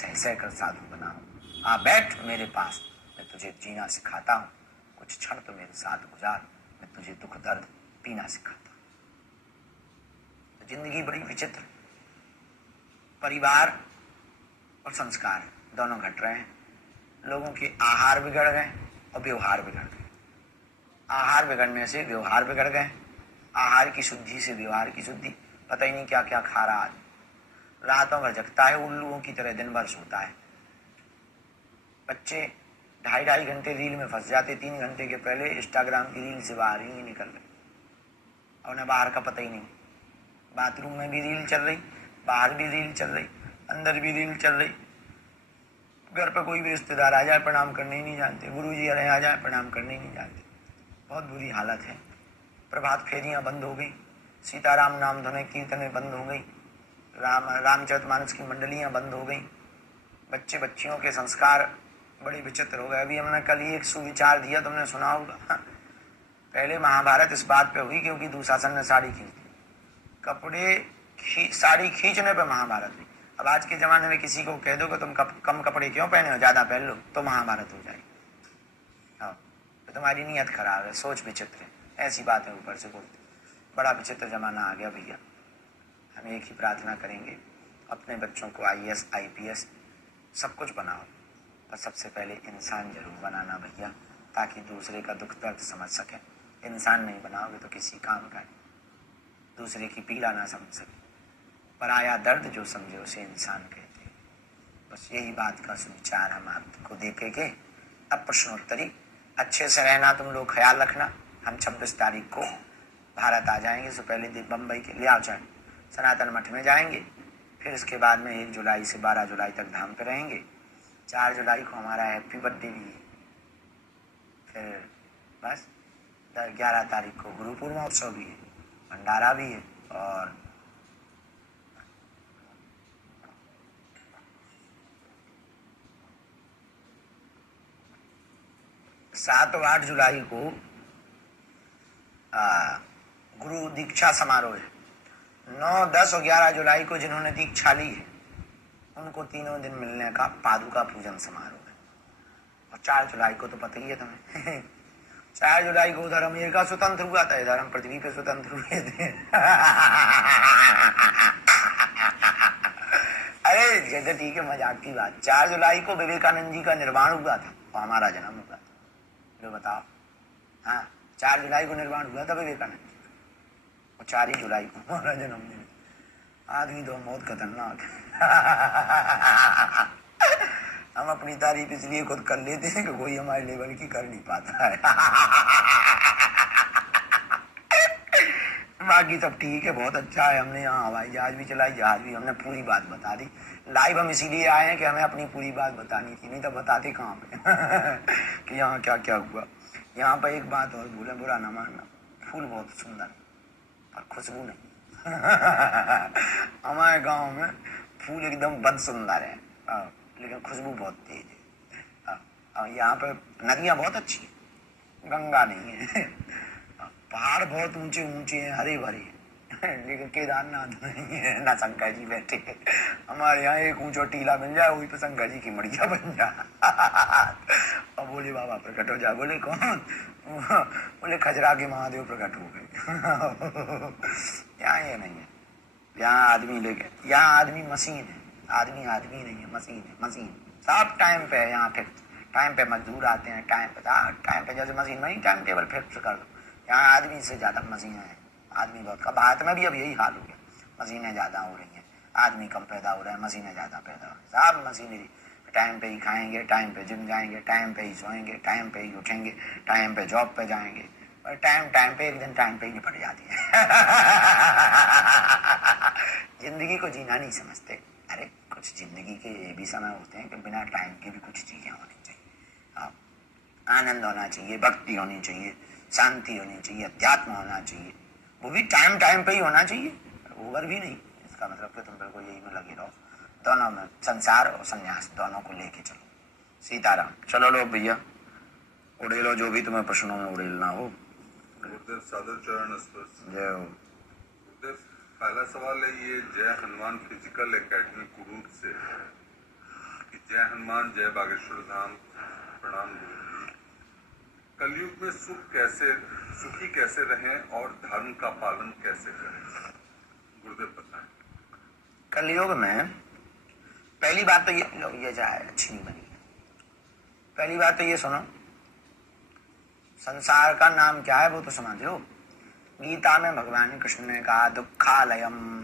सह सह कर साधु बना हूं। आ बैठ मेरे पास, मैं तुझे जीना सिखाता हूं। कुछ क्षण तो मेरे साथ गुजार, मैं तुझे दुख दर्द पीना सिखाता हूं। तो जिंदगी बड़ी विचित्र, परिवार और संस्कार दोनों घट रहे हैं। लोगों के आहार बिगड़ गए और व्यवहार बिगड़ गए। आहार बिगड़ने से व्यवहार बिगड़ गए, आहार की शुद्धि से व्यवहार की शुद्धि। पता ही नहीं क्या क्या खा रहा है, रातों भर जगता है, उल्लुओं की तरह दिन भर सोता है। बच्चे 2.5 घंटे रील में फंस जाते, 3 घंटे के पहले इंस्टाग्राम की रील से बाहर ही नहीं निकल रहे और उन्हें बाहर का पता ही नहीं। बाथरूम में भी रील चल रही, बाहर भी रील चल रही, अंदर भी रील चल रही। घर पर कोई भी रिश्तेदार आ जाए प्रणाम करने ही नहीं जानते, गुरुजी अरे आ जाए प्रणाम करने ही नहीं जानते। बहुत बुरी हालत है। प्रभात फेरियां बंद हो गई, सीताराम नाम धुने कीर्तनें बंद हो गई, रामचरितमानस की मंडलियां बंद हो गई। बच्चे बच्चियों के संस्कार बड़े विचित्र हो गए। अभी हमने कल ही एक सुविचार दिया, तुमने सुना होगा। पहले महाभारत इस बात पे हुई क्योंकि दुशासन ने साड़ी खींच ली, साड़ी खींचने पे महाभारत हुई। अब आज के जमाने में किसी को कह दो कि तुम कम कपड़े क्यों पहने हो, ज्यादा पहन लो, तो महाभारत हो जाएगी। हाँ, तो तुम्हारी नीयत खराब है, सोच विचित्र है, ऐसी बात है ऊपर से बोलते। बड़ा विचित्र जमाना आ गया भैया। हम एक ही प्रार्थना करेंगे, अपने बच्चों को IAS IPS सब कुछ बनाओ, पर सबसे पहले इंसान जरूर बनाना भैया, ताकि दूसरे का दुख दर्द समझ सके। इंसान नहीं बनाओगे तो किसी काम का नहीं, दूसरे की पीड़ा ना समझ सके। पराया दर्द जो समझे उसे इंसान कहते हैं। बस यही बात का सुविचार हम आपको देखेंगे। अब प्रश्नोत्तरी अच्छे से रहना, तुम लोग ख्याल रखना। हम 26 तारीख को भारत आ जाएंगे, सो पहले दिन बम्बई के लिए आ जाए, सनातन मठ में जाएंगे। फिर इसके बाद में 1 जुलाई से 12 जुलाई तक धाम पे रहेंगे। 4 जुलाई को हमारा हैप्पी बर्थडे भी है। फिर बस 11 तारीख को गुरु पूर्णिमा उत्सव भी है, भंडारा भी है, और 7 और 8 जुलाई को गुरु दीक्षा समारोह है। 9, 10 और 11 जुलाई को जिन्होंने दीक्षा ली है उनको 3 दिन मिलने का पादुका पूजन समारोह है। और 4 जुलाई को तो पता ही है तुम्हें 4 जुलाई को उधर अमेरिका स्वतंत्र हुआ था, इधर हम पृथ्वी पे स्वतंत्र हुए थे अरे जैसे ठीक है, मजाक की बात। 4 जुलाई को विवेकानंद जी का निर्वाण हुआ था और हमारा जन्म हुआ था। लो बताओ, हाँ 4 जुलाई को निर्वाण हुआ था विवेकानंद जी और 4 ही जुलाई को हमारा जन्मदिन। आदमी तो बहुत खतरनाक हम अपनी तारीफ इसलिए खुद कर लेते हैं कि कोई हमारे लेवल की कर नहीं पाता है बाकी सब ठीक है, बहुत अच्छा है। हमने यहाँ हवाई जहाज भी चलाई, जहाज भी, हमने पूरी बात बता दी। लाइव हम इसीलिए आए हैं कि हमें अपनी पूरी बात बतानी थी, नहीं तो बताते कहाँ पे कि यहाँ क्या क्या हुआ। यहाँ पर एक बात और बोले, बुरा ना मानना, फूल बहुत सुंदर पर खुशबू नहीं हमारे गांव में फूल एकदम बद सुंदर है, लेकिन खुशबू बहुत तेज है। यहाँ पर नदियाँ बहुत अच्छी है, गंगा नहीं है पहाड़ बहुत ऊंचे ऊंचे हैं, हरे भरे हैं लेकिन केदारनाथ नहीं है, ना शंकर जी बैठे। हमारे यहाँ एक ऊंचा टीला मिल जाए, वही पे शंकर जी की मड़िया बन जाए और बोले बाबा प्रकट हो जाए। बोले कौन? बोले खजरा के महादेव प्रकट हो गए यहाँ ये नहीं है, यहाँ आदमी लेके, यहाँ आदमी मशीन है, आदमी नहीं है, मशीन है, मशीन सब टाइम पे है। यहाँ फिक्स टाइम पे मजदूर आते हैं, टाइम पे जैसे मशीन में टाइम टेबल फिक्स कर दो। यहाँ आदमी से ज्यादा मशीनें हैं, आदमी बहुत कम। भारत में भी अब यही हाल हो गया, मशीनें ज्यादा हो रही हैं, आदमी कम पैदा हो रहा है, मशीनें ज्यादा पैदा हो रही हैं। सब मशीनरी, टाइम पे ही खाएंगे, टाइम पे जिम जाएंगे, टाइम पे ही सोएंगे, टाइम पे ही उठेंगे, टाइम पे जॉब पे जाएंगे, और टाइम पे एक दिन टाइम पे ही निपट जाती है जिंदगी को जीना नहीं समझते। अरे कुछ जिंदगी के ये भी समय होते हैं कि बिना टाइम के भी कुछ चीजें होनी चाहिए। आनंद होना चाहिए, भक्ति होनी चाहिए, शांति होनी चाहिए, अध्यात्म होना चाहिए, वो भी टाइम पे ही होना चाहिए, ओवर भी नहीं। इसका मतलब कि तुम बिल्कुल यही में लगे रहो, दोनों में, संसार और संन्यास दोनों को लेके चलो। सीताराम। चलो लो भैया, उड़ेलो जो भी तुम्हें प्रश्नों में उड़ेलना हो। सादर चरण स्पर्श। जय हो। पहला सवाल है ये, जय हनुमान फिजिकल एकेडमी कुरूर से, जय हनुमान, जय बागेश्वर धाम, प्रणाम गुरुजी। कलयुग में सुखी कैसे रहें और धर्म का पालन कैसे करें, गुरुदेव बताएं। कलयुग में पहली बात तो ये जाए अच्छी नहीं बनी। पहली बात तो ये सुनो, संसार का नाम क्या है वो तो समझ लो। गीता में भगवान कृष्ण ने कहा दुखालयम